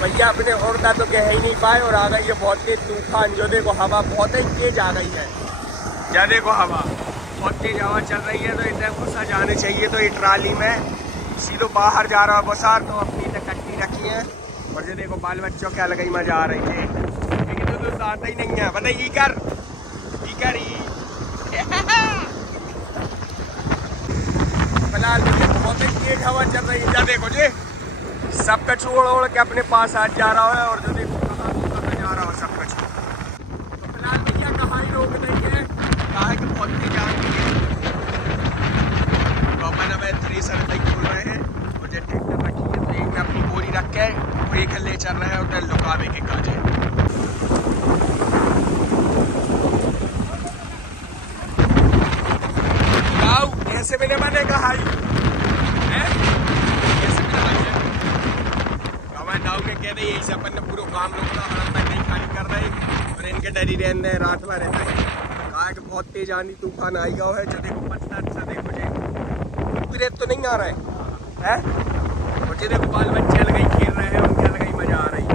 भैया अपने औरदा तो कह ही नहीं पाए और आ गई है बहुत तेज तूफान। जो देखो हवा बहुत ही तेज आ गई है। जा देखो हवा बहुत तेज हवा चल रही है। तो इतना गुस्सा जाने चाहिए। तो ये ट्राली में सीधो बाहर जा रहा है बसार। तो अपनी कट्टी रखी है। और जो देखो बाल बच्चों क्या लगा मजा आ रही है। लेकिन तो दोस्त आता ही नहीं है। बताइए कर फिलहाल बहुत ही तेज हवा चल रही है। जा देखो जी सब कछ ओढ़ के अपने पास आज जा रहा है। और जो देखो कहाँ जा रहा हो सब कछ। तो फिलहाल भैया कहाँ ही रोक नहीं है। कहा है कि बहुत तेज आ रही है। तो अपन अब थ्रेसर खोल रहे हैं। और जो ट्रैक्टर रखी है तो एक में अपनी बोरी रख के वो एक ले चल रहा है उधर लुकावे के काजे। ऐसे मैंने मैंने कहा दाऊ में कह रही है इसे अपन ने पूरा काम रोकना और अपन नहीं खाली कर रहे और इनके डरी रहते हैं रात भर रहते हैं। कहा कि बहुत तेज आंधी तूफान आई गया है। जो देखो पत्ता अच्छा देखो जी रेत तो नहीं आ रहा है और जो देखो बाल बच्चे चल गई खेल रहे हैं। उनके अलग ही मजा आ रही है।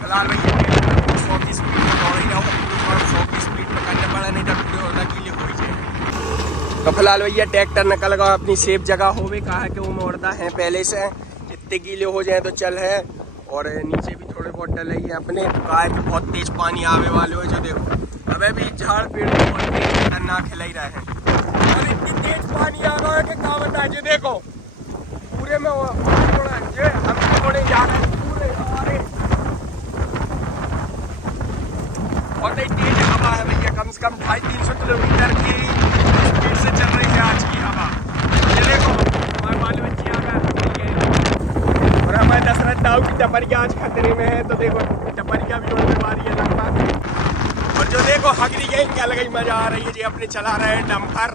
फिलहाल भैया 100 की स्पीड में दौड़ ही रहा हूँ। 100 की स्पीड में करने पड़ा नहीं तो पूरे और गीले हो जाए। तो फिलहाल भैया ट्रैक्टर निकल गया अपनी सेफ जगह हो भी। कहा कि वो मोड़ता है पहले से इतने गीले हो जाए तो चल है। और नीचे भी थोड़े बहुत डले ही अपने। कहा कि बहुत तेज पानी आवे वाले हो। जो देखो अबे भी झाड़ पेड़ बहुत तेज खतरनाक हिल ही रहे हैं। और इतनी तेज पानी आ रहा है कि क्या बताए। जो देखो पूरे में हम थोड़े जा रहे हैं पूरे। बहुत ही तेज हवा है भैया। कम से कम 250-300 किलोमीटर की स्पीड से चल रही है आज की हवा। ये देखो हमारे बाल बच्चे आ गए और हमारे दशरथ दाऊ की टपरिया आज खतरे में है। तो देखो टपरिया भी उड़ने वाली है लगभग। और जो देखो हगरी गई क्या लगी मजा आ रही है जी। अपने चला रहे हैं डंपर।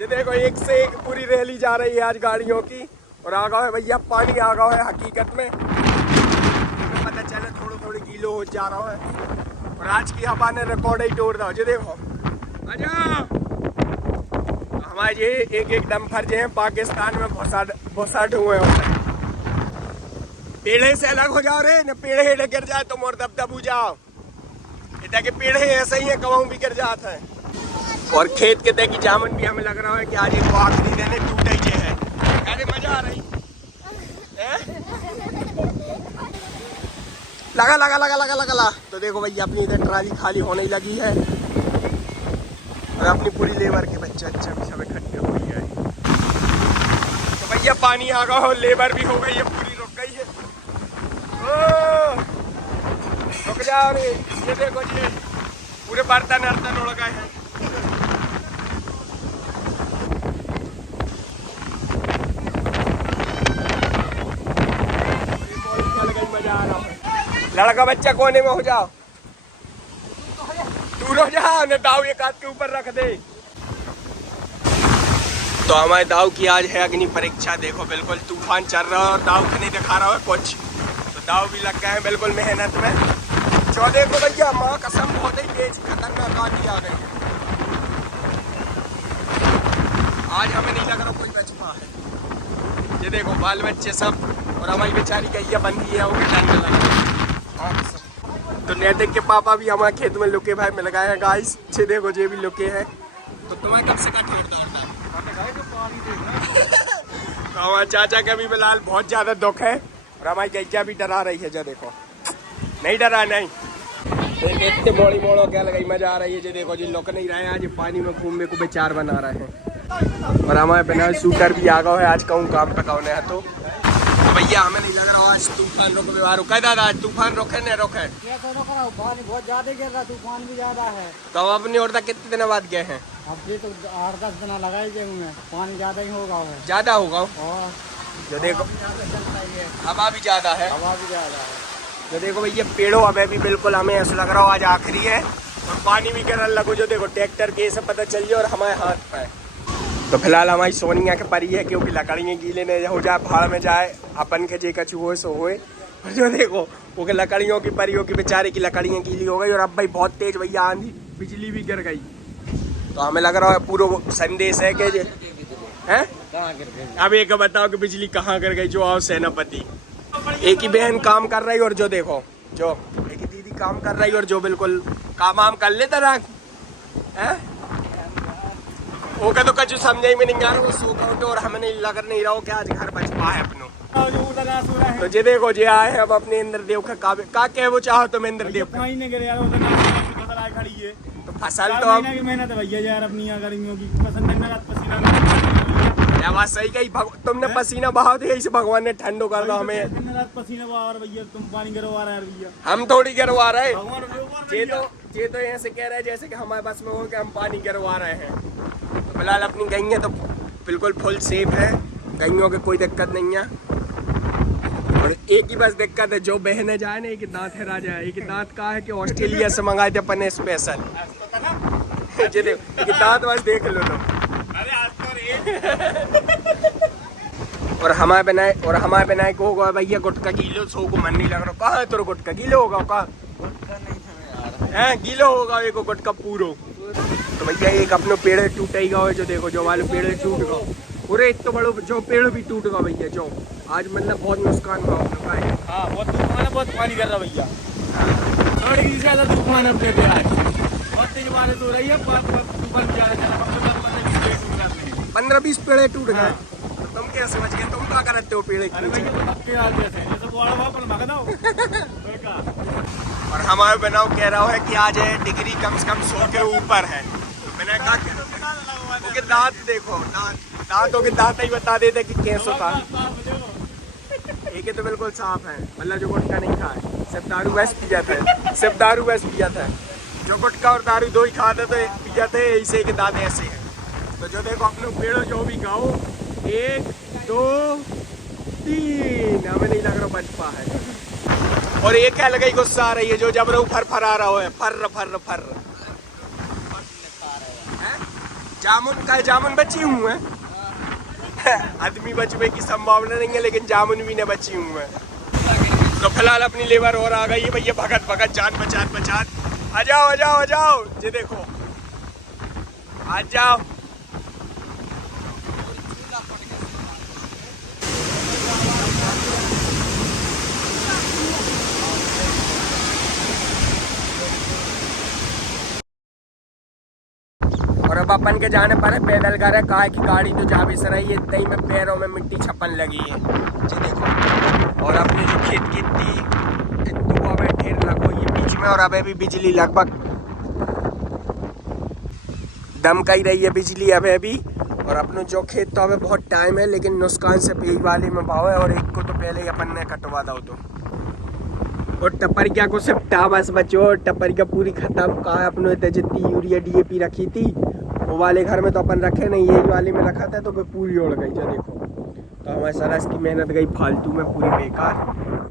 जो देखो एक से एक पूरी रैली जा रही है आज गाड़ियों की। और आ गया है भैया पानी आ गया है हकीकत में। पता चले थोड़ी गीलो हो जा रहा है। और आज की हवा ने रिकॉर्ड ही तोड़ दिया। जो देखो हमारे ये एक डंपर जो है पाकिस्तान में भोसाट हुए होते हैं। पेड़े से अलग हो जाओ रे न पेड़े गिर जाए तो मोर दब हो जाओ। इतना के पेड़े ऐसे ही है कमाऊ भी गिर जाता है। और खेत के तक की जामन भी हमें लग रहा है कि आज एक आखिरी देने टूटे जे है। अरे मजा आ रही लगा। तो देखो भैया अपनी इधर ट्राली खाली होने लगी है। और अपनी पूरी लेबर के बच्चे अच्छे भी सब इकट्ठे हो गई है। तो भैया पानी आ गया हो लेबर भी हो गई है पूरी रुक गई है। रुक जाओ रे। ये देखो जी पूरे बर्तन उड़ गए हैं। मजा आ रहा है। लड़का बच्चा कोने में हो जाओ दूर हो जाओ न दाऊ एक हाथ के ऊपर रख दे। तो हमारे दाऊ की आज है अग्नि परीक्षा। देखो बिल्कुल तूफान चल रहा है और दाऊ को नहीं दिखा रहा है कुछ। तो दाऊ भी लग गए हैं बिल्कुल मेहनत में। जो देखो भैया माँ कसम बहुत ही तेज खतरनाक आंधी आ गई है। आज हमें नहीं लग रहा कोई बच पा है। ये देखो बाल बच्चे सब और हमारी बेचारी गैया बंदी है वो भी डरने लगी। तो नैतिक के पापा भी हमारे खेत में लुके भाई मिल गए हैं गाइस। अच्छे देखो ये भी लुके हैं। तो तुम्हें कब से कट दौड़ता है। तो हमारे चाचा का भी फिलहाल बहुत ज्यादा दुख है। और हमारी गैया भी डरा रही है। जो देखो नहीं डरा नहीं इतने बड़ी मोड़ो क्या लगाई मजा आ रही है। जो देखो जी लुक नहीं रहे हैं आज पानी में घूमने को बेचार बना रहे हैं। और हमारे बिना शूटर भी आ गया है आज कहूँ काम पे कौन है। तो भैया हमें नहीं लग रहा आज तूफान रुके दादा। आज तूफान रोके न रोके पानी बहुत ज्यादा गिर रहा तूफान भी ज्यादा है। तो हम अपनी ओर तक कितने दिन बाद गए हैं। अब ये तो 8-10 दिन लगा ही गए। पानी ज्यादा ही होगा ज्यादा होगा। जो देखो हवा भी ज्यादा है। जो देखो भैया पेड़ों अबे भी बिल्कुल हमें ऐसा लग रहा हो आज आखिरी है। और पानी भी गिरने लगो। जो देखो ट्रैक्टर के से पता चल जाए और हमारे हाथ पे। तो फिलहाल हमारी सोनिया के परी है क्योंकि लकड़ियाँ गीले नहीं हो जाए भाड़ में जाए अपन के जे कछु हो सो होए। जो देखो वो के लकड़ियों की परियों की बेचारे की लकड़ियाँ गीली हो गई। और अब भाई बहुत तेज भैया आंधी बिजली भी गिर गई। तो हमें लग रहा है पूरा संदेश है कि हैं। अब एक बताओ कि बिजली कहाँ कर गई। जो आओ सेनापति, एक ही बहन काम कर रही और जो देखो जो एक ही दीदी काम कर रही और जो बिल्कुल काम वाम कर लेता ना है। वो का तो कुछ समझे में नहीं आ रहा, वो सो का और हमें नहीं लग नहीं रहा हो कि आज घर बच पाए अपनो। तो जे देखो जे आए हैं अब अपने इंद्रदेव का कह वो चाहो तुम इंद्रदेव तो फसल तो अब मेहनत भैया यार अपनी गर्मियों की पसीना बात सही कही। तुमने पसीना बहाव दिया इसे भगवान ने ठंडो कर दो हमें। पसीना बहा भैया तुम पानी गिरवा रहे भैया। हम थोड़ी गिरवा रहे, ये तो ऐसे कह रहे हैं जैसे कि हमारे बस में हो कि हम पानी गिरवा रहे हैं। तो फिलहाल अपनी गैया तो बिल्कुल फुल सेफ है, गैयों की कोई दिक्कत नहीं है। और एक ही बस दिक्कत है, जो बहने जाए ना एक दांत है राजा, एक दांत का है कि ऑस्ट्रेलिया से मंगाए थे अपन स्पेशल। दांत बस देख लो लोग। और हमारे बनाए को होगा भैया गुटका गीलो सो को मन नहीं लग रहा। कहाँ है तेरे गुटका गीलो होगा? कहाँ गीलो होगा एक गुटका पूरो। तो भैया एक अपने पेड़ टूट ही गया जो देखो जो वाले पेड़ टूट गए। पूरे इतना बड़ो जो पेड़ भी टूट गया भैया। जो आज मतलब बहुत नुकसान हुआ हम लोग का। हाँ बहुत तूफान है, बहुत पानी कर रहा भैया। थोड़ी सी ज्यादा तूफान है अपने पे आज, बहुत तेज बारिश हो रही है। तूफान जा रहा है 15-20 पेड़ टूट गए। तो तुम कैसे बच गए? तुम क्या करते हो पेड़ और हमारे बनाओ कह रहा है कि आज डिग्री कम से कम 100 के ऊपर है। मैंने कहा कि दांत देखो, दांतों के दांत ही बता देते कि कैसे था। एक तो बिल्कुल साफ है, मतलब जो गुटखा नहीं खाए, सिर्फ दारू बस पी जाता है, सिर्फ दारू बस पी जाता है। जो गुटखा और दारू दो ही खाते तो पी जाते हैं, ऐसे के दांत ऐसे हैं। तो जो देखो अपने पेड़ जो भी गाओ 1 2 3 हमें नहीं लग रहा बच पा है। और एक क्या लगा गुस्सा आ रही है जो जब फर फर आ रहा है, फर फर फर जामुन का जामुन बची हूँ है। आदमी बचने की संभावना नहीं है लेकिन जामुन भी न बची हूँ मैं। तो फिलहाल अपनी लेबर और आ गई है भैया, भगत भगत जान बचात। आ जाओ आ जाओ आ जाओ, ये देखो आ जाओ। और अब अपन के जाने पर है पैदल घर है, कहा की गाड़ी तो जा भी सर रही है, इतनी में पैरों में मिट्टी छपन लगी है जी देखो। और अपने जो खेत की थी तो अब ढेर लगो ये बीच में, और अब अभी बिजली लगभग दमका ही रही है बिजली अब अभी। और अपने जो खेत तो अभी बहुत टाइम है लेकिन नुकसान से पेई वाले में भाव है। और एक को तो पहले ही अपन ने कटवा दो तो। और टपरिया को सिर्फ बस बचो, टपरिया पूरी खत्म। कहा अपने जितनी यूरिया DAP रखी थी वो वाले घर में तो अपन रखे नहीं, यही वाले में रखा था तो वो पूरी उड़ गई जो देखो। तो हमारे सारा इसकी मेहनत गई फालतू में पूरी बेकार।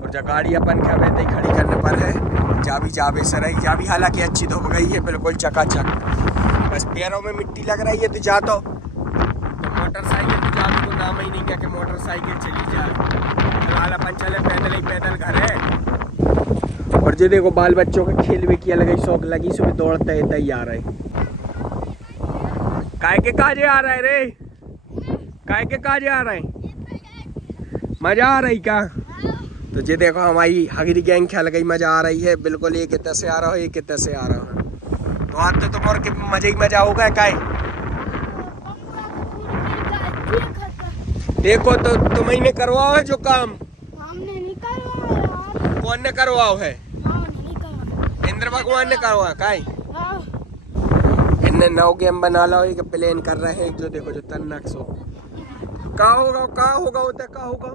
और जो गाड़ी अपन के हमें खड़ी करने पर है जाबे सराई जाबी, हालांकि अच्छी धुप गई है बिल्कुल चकाचक। बस पैरों में मिट्टी लग रही है तो जा तो मोटरसाइकिल तो जा तो नाम ही नहीं क्या कि मोटरसाइकिल चली जाए। फिलहाल अपन चले पैदल ही, पैदल घर है। और जो देखो बाल बच्चों का खेल भी किया लगी, शौक लगी, सुबह दौड़ते ही आ रहे। काय के काजे आ रहा है रे? काय के काजे आ रहे? मजा आ रही क्या? तो ये देखो हमारी हगरी गैंग खेल गई, मजा आ रही है बिल्कुल। एक कितने से आ रहा है, एक कितने से आ रहा है। तो आज तो तुम और के मजे ही मजा होगा काय। देखो तो तुम्हें ने करवाओ है जो काम हमने नहीं करवाया। कौन ने करवाओ है? इंद्र भगवान ने करवा काय। इनने 9 गेम बना लो, एक प्लेन कर रहे हैं जो देखो जो तन्नक सो का होगा होता का होगा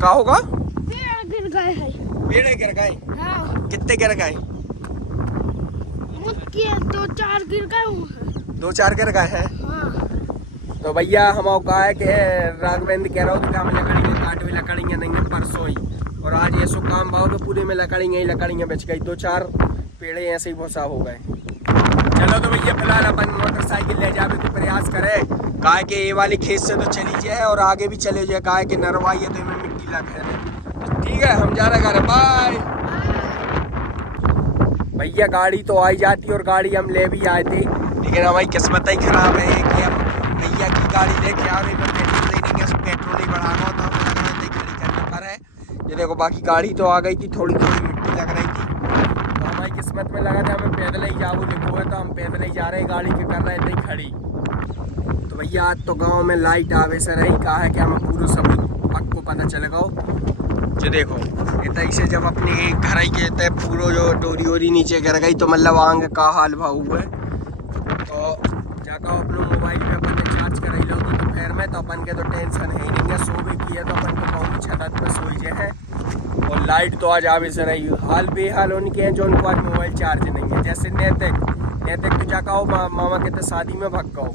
का होगा। पेड़ गिर गए हैं। पेड़ गिर गए? हाँ। कितने गिर गए? 2-4 गिर गए। 2-4 गिर गए हैं। हाँ। तो भैया हम कहा है कि राघवेंद्र कह रहा हूँ कि हम लकड़ियाँ काट भी लकड़ियाँ नहीं है परसों ही। और आज ये सो काम भाव तो पूरे में लकड़ियाँ बच गई। 2-4 पेड़े ऐसे ही भोसा हो गए। चलो तो भैया फिलहाल अपन मोटरसाइकिल ले जाने को प्रयास करें। कहा कि ये वाली खेत से तो चली जाए और आगे भी चले जाए, कहा कि नरवाई है तो इनमें मिट्टी लग है। तो ठीक है हम जा रहे घर, बाय। भैया गाड़ी तो आई जाती और गाड़ी हम ले भी आए थे, लेकिन हमारी किस्मत ही खराब है कि हम भैया की गाड़ी लेके आ रहे पर पेट्रोल ही नहीं है, पेट्रोल ही बढ़ाना होता हमें लग रहा है खड़ी करने पर है। ये देखो बाकी गाड़ी तो आ गई थी, थोड़ी थोड़ी मिट्टी लग रही थी, तो हमारी किस्मत में लगा था हमें पैदल ही जाओ लिखो है, तो हम पैदल ही जा रहे हैं, गाड़ी के कर रहे थे खड़ी। तो भैया आज तो गाँव में लाइट आवे से नहीं कहा है कि हमें पूरा सबूत पक्को पता चलेगा। जो देखो इतना से जब अपने घर ही के पूरा जो डोरी वोरी नीचे गिर गई तो मतलब आंग का हाल भाव है। तो जाकर अपने मोबाइल में अपन ने चार्ज कराई लो तो फिर में तो अपन के तो टेंशन है ही नहीं है, सो भी किया तो अपन को बहुत छत पर सोई जे है। और लाइट तो आज आवे से नहीं, हाल बेहाल उनके हैं जो उनको आज मोबाइल चार्ज नहीं है। जैसे नैतिक तो जाकर मामा के तो शादी में भग गओ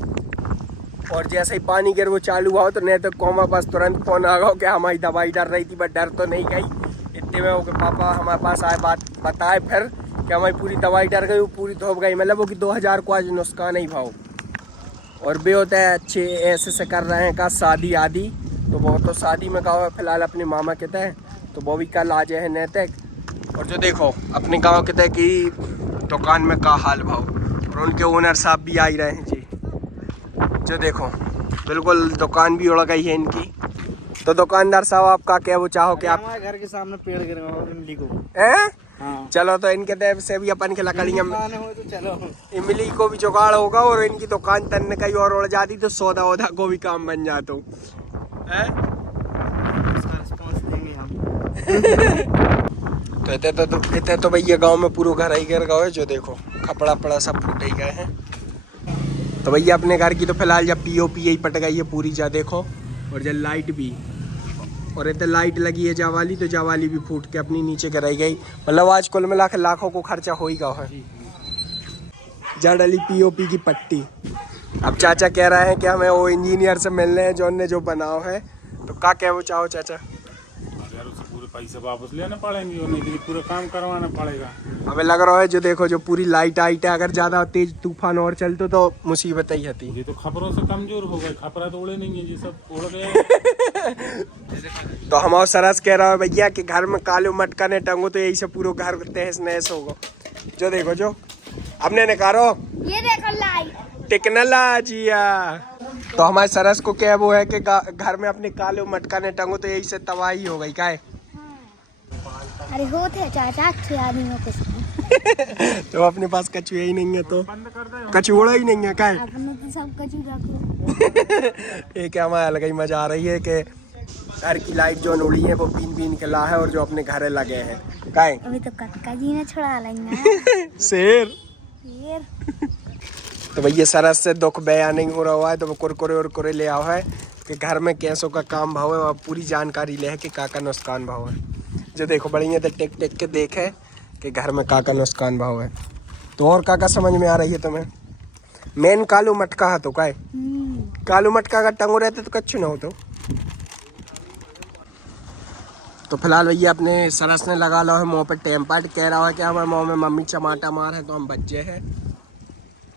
और जैसे ही पानी गिर वो चालू हुआ तो नहीं तो कोमा पास तुरंत फोन आ गया कि हमारी दवाई डर रही थी, बट डर तो नहीं गई। इतने में वो के पापा हमारे पास आए, बात बताए फिर कि हमारी पूरी दवाई डर गई, वो पूरी धोप गई, मतलब वो कि 2000 को आज नुकसान ही भाव। और बे होता है अच्छे ऐसे से कर रहे हैं का शादी आदि, तो वो तो शादी में कहा फिलहाल अपने मामा के तय, तो वो भी कल आ जाए नैतिक। और जो देखो अपने गाँव के तय की दुकान में का हाल भाव, और उनके ओनर साहब भी आ ही रहे हैं जी। जो देखो बिल्कुल दुकान भी उड़ गई है इनकी। तो दुकानदार साहब आपका क्या वो चाहो कि आप हमारे घर के सामने पेड़ गिरे हुए इमली को हैं? हाँ। चलो तो इनके तरफ से भी अपन के लकड़ियाँ तो चलो इमली को भी जुगाड़ होगा और इनकी दुकान तन कहीं और उड़ जाती तो सौदा वौदा को भी काम बन जाता है। तो तो भैया गांव में पूरा घर ही गिर गए। जो देखो कपड़ा पड़ा सब फूट ही गए हैं। तो भैया अपने घर की तो फिलहाल जब पीओपी ही पट गई है पूरी, जा देखो, और जब लाइट भी, और इतने लाइट लगी है जावाली, तो जावाली भी फूट के अपनी नीचे गिराई गई। मतलब आज कुल मिला के लाखों को खर्चा हो ही गया है। जा डली पीओपी की पट्टी। अब चाचा कह रहे हैं कि हमें वो इंजीनियर से मिलने हैं जो ने जो बनाओ है, तो क्या कह वो चाहो चाचा? पैसे वापस लेना पड़ेंगे और नहीं तो पूरा काम करवाना पड़ेगा। हमें लग रहा है जो देखो जो पूरी लाइट आइट है, अगर ज्यादा तेज तूफान और चलते तो मुसीबत ही होती। ये तो खबरों से कमजोर हो गए, खपरा तो उड़े नहीं है, ये सब उड़ गए। तो हमारा सरस कह रहा है भैया कि घर में कालो मटका ने टंगो तो यही से पूरा घर तहस नहस होगा। जो देखो जो हमने निकालो ये देखो लाइट टेक्नोलॉजिया। तो हमारे सरस को क्या वो है कि घर में अपने कालो मटका ने टंगो तो यही से तबाही हो गई। क्या है? अरे होते हैं चाचा अच्छे आदमियों के साथ। तो अपने पास कछुआ ही नहीं है तो कछुआ ही नहीं है। क्या है? अपने तो सब कचू रखो। ये क्या हमारे अलग ही मजा आ रही है कि घर की लाइट जो उड़ी है वो बीन बीन के ला है और जो अपने घर लगे हैं। क्या है? अभी तो कटका जी ने छुड़ा लेंगे शेर। तो भैया सरस से दुख बयान नहीं हो रहा है, तो वो कुरकुरे उरकुरे ले आओ है कि घर में कैसों का काम भाव है और पूरी जानकारी ले है कि का नुकसान भाव है। जो देखो बढ़िया तो टेक टेक के देखे कि घर में का नुकसान भाव है। तो और का समझ में आ रही है तुम्हें? मेन कालू मटका है तो का है? कालू मटका का टंगो रहते तो कच्छु ना हो। तो फिलहाल भैया अपने सरस ने लगा लो है मुँह पे टेम्पर्ड, कह रहा है कि हमारे मुँह में मम्मी चमाटा मार है तो हम बच्चे हैं।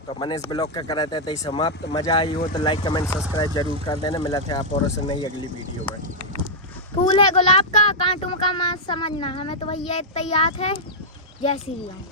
तो मैंने इस ब्लॉग का करा था तो समाप्त। मज़ा आई हो तो लाइक कमेंट सब्सक्राइब जरूर कर देना। मिला था आप और से नई अगली वीडियो में। फूल है गुलाब का, कांटों का मत समझना, हमें तो भैया इतना याद है। जय श्री राम।